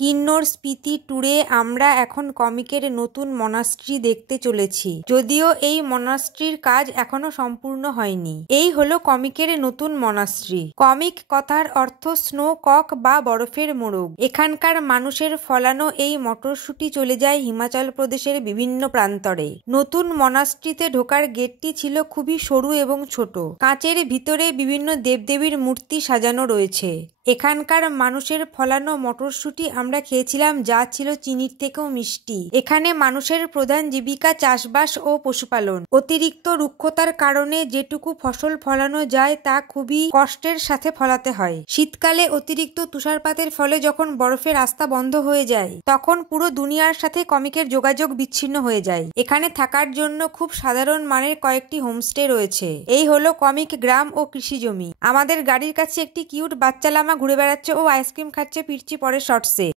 কিন্নর স্পিতি ট্যুরে আমরা এখন কমিকের নতুন মনাস্ট্রি দেখতে চলেছি, যদিও এই মনাস্ট্রির কাজ এখনো সম্পূর্ণ হয়নি। এই হলো কমিকের নতুন মনাস্ট্রি। কমিক কথার অর্থ স্নো কক বা বরফের মোড়ক। এখানকার মানুষের ফলানো এই মটরশুঁটি চলে যায় হিমাচল প্রদেশের বিভিন্ন প্রান্তরে। নতুন মনাস্ট্রিতে ঢোকার গেটটি ছিল খুবই সরু এবং ছোট। কাঁচের ভিতরে বিভিন্ন দেবদেবীর মূর্তি সাজানো রয়েছে। এখানকার মানুষের ফলানো মটরশুঁটি আমরা খেয়েছিলাম, যা ছিল চিনির থেকেও মিষ্টি। এখানে মানুষের প্রধান জীবিকা চাষবাস ও পশুপালন। অতিরিক্ত রুক্ষতার কারণে যেটুকু ফসল ফলানো যায় তা খুবই কষ্টের সাথে ফলাতে হয়। শীতকালে অতিরিক্ত তুষারপাতের ফলে যখন বরফের রাস্তা বন্ধ হয়ে যায়, তখন পুরো দুনিয়ার সাথে কমিকের যোগাযোগ বিচ্ছিন্ন হয়ে যায়। এখানে থাকার জন্য খুব সাধারণ মানের কয়েকটি হোমস্টে রয়েছে। এই হলো কমিক গ্রাম ও কৃষি জমি। আমাদের গাড়ির কাছে একটি কিউট বাচ্চা লামা ঘুরে বেড়াচ্ছে ও আইসক্রিম খাচ্ছে, ফিরছি পরের শর্টসে।